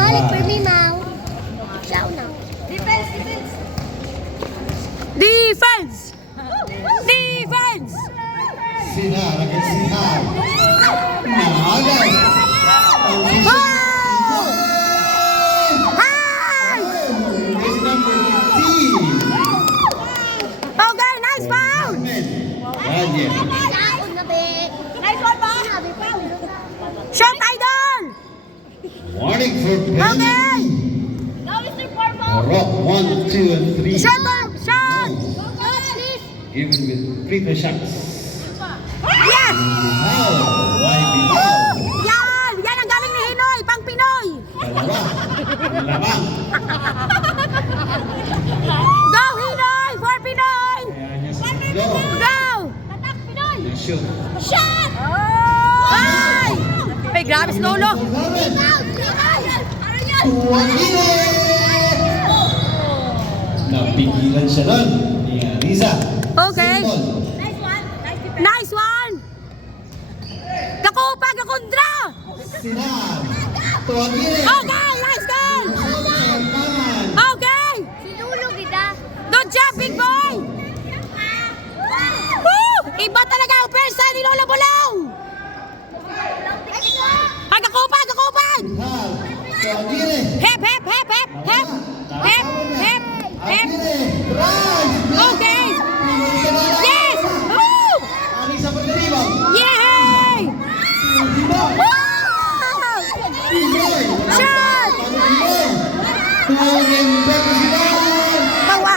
Balik for me, Mau. Siya na. Defense, defense. Defense! Defense! Sinar against Sinar. Naagay. Oh! Hi! Is number 15. Okay, nice foul! Daniel. Nice one, Ma. Shot, Idol! Warning for Okay! penalty. Go, Mr. Formo. Rock 1, 2, and 3. Shot! Shot! Even with free shots. Yes! How? Why be foul? Yan! Yan ang galing ni Hinoy, pang Pinoy! Dalawa. Lamang. Go, Hinoy! For Pinoy! Kaya niya sa go. Go! Tatak, Pinoy. Shoot. Shot! Ay! Ay, grabe si Lolo! Napigilan siya nun. Ni Riza. Okay. Simple. Nice one. Nice defense. Nice one! Kakupa, kakundra! Sinar. Tuwagili. Okay, nice goal! Okay! Sinulog kita. Good job, big boy! Woo! Iba talaga ang persa ni Lola Bulong! Ay, kakupan, kakupan! Tuwagili. Hep, hep, hep, hep, hep! Hep, hep, hep! Okay! Yes! Woo! Alisa pagdaribaw. Yay! Woo! Shot! Bawa!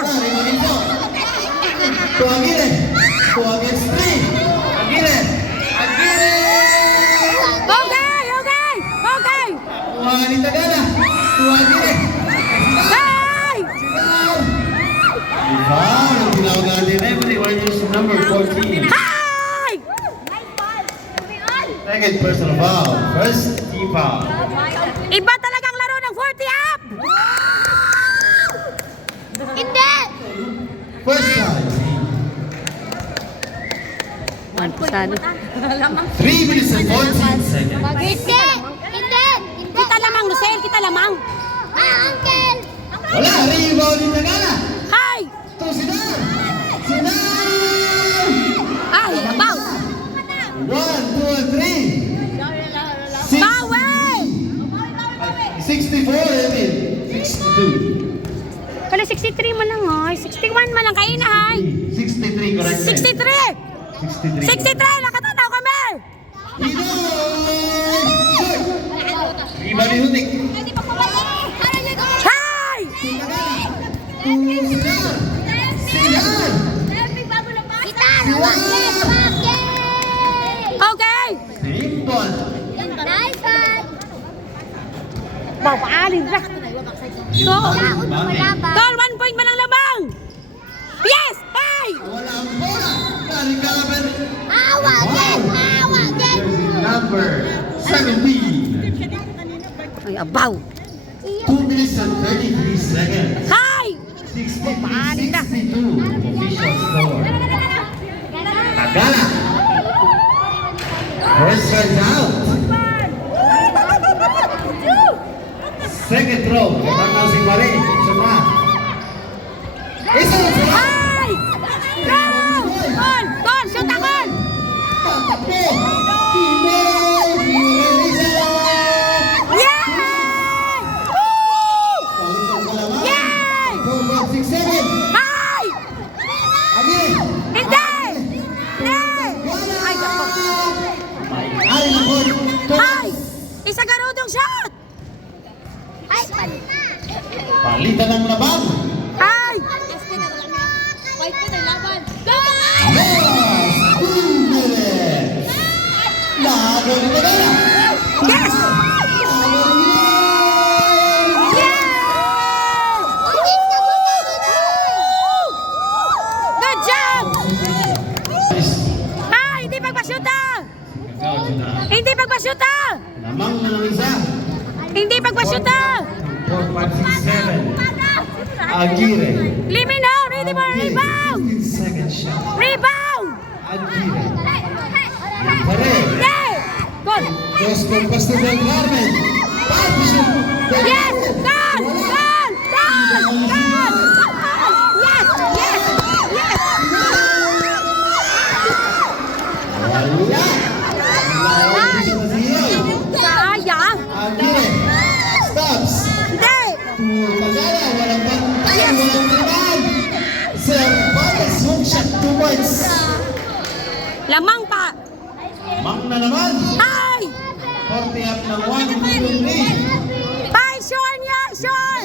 Tuwagili. Tuwagili 3. Agili. Agili. Okay, okay, okay! Tuwagili Tagana. Tuwagili. Hey! Wow, nagtinawag natin referee. Why is number 14? Hi! Nice ball. Moving on. Second personal foul. First team foul. Iba talagang laro ng 40 up! Hindi. First time. 3 minutes and 14 seconds. Hindi. Hindi. Kita lamang, Lucel, kita lamang. Uncle. Wala, rebound ni Tagana. Hi! To Sinar. Sinar. Ay, nabaw! 1, 2, and 3. Bawi! 64, Emil. 62. Kala 63 man lang, ay. 61 man lang, kayo na, ay. 63, correct. 63! 63. 63! Nakatataw kami! Rebound ni Hutik. Hi! Sinar. Sinar. Okay! Simple. Nice one. Wow, paalin na. Tol, 1 point man ang lamang! Yes! Hey! Wala ang bola. Narikalaban. Awagin! Awagin! Number 17. Ay, abaw! 2 minutes and 33 seconds. Hi! 63-62. Official score. Tagana. First rise out. Second throw. Katanaw si Marie. Siya na. Isa na siya. Hi! Go! Tol! Tol! Shoot ako! Tatakbo. Pinoy. Pinarelisa. Yay! Woo! Balikan ka naman. Yay! 4, 5, 6, 7. Hi! Again. Hindi! Hindi! Ay, ako. Ay, nako. Hi! Isa garudong shot! Ay, Palitan ng laban. Hi! Fight ka na laban. Go! Yes! 2 minutes. Lago ni Tagana. Yes! Lago ni Yay! Good job! Hi! Hindi pagpasyoota! Hindi pagpasyoota! Lamang na ng isa. Hindi pagpasyoota! 4, 5, 6, 7. Aguirre. Limino! Ready for rebound! 15 second shot. Rebound! Aguirre. Pare. Yay! Good! Dos compas to Del Carmen. Patricio. Yay! Lamang pa. Mang na naman. Ay! 40 up ng 1, 2, 3. Bye, sure niya, sure!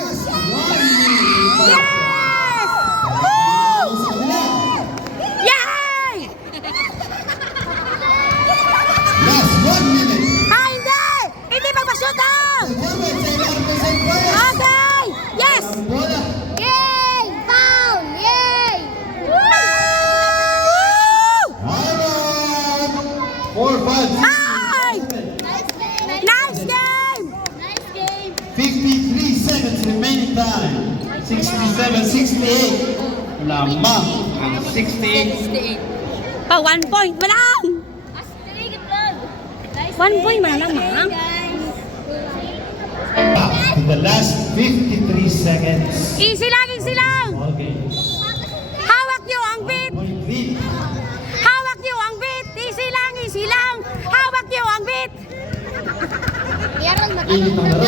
Yes! Woo! Yay! Last 1 minute. Ah, hindi! Hindi magpa-shoot out! Okay! Yes! Bola. Yay! Foul! Yay! Woo! Around 4, 5, Ay! 6, 7. Nice game! Nice game! 53 seconds remaining time. 67, 68. Lamang ang 68. Pa, 1 point mo lang! Astig, vlog! Nice 1 point mo lang, game, ma'am. guys! Back to the last 53 seconds. Easy lang, easy lang! All game. Hawak niyo ang beat! Point lead. Hawak niyo ang beat! Easy lang, easy lang! Hawak niyo ang beat! Meron Init ang laro.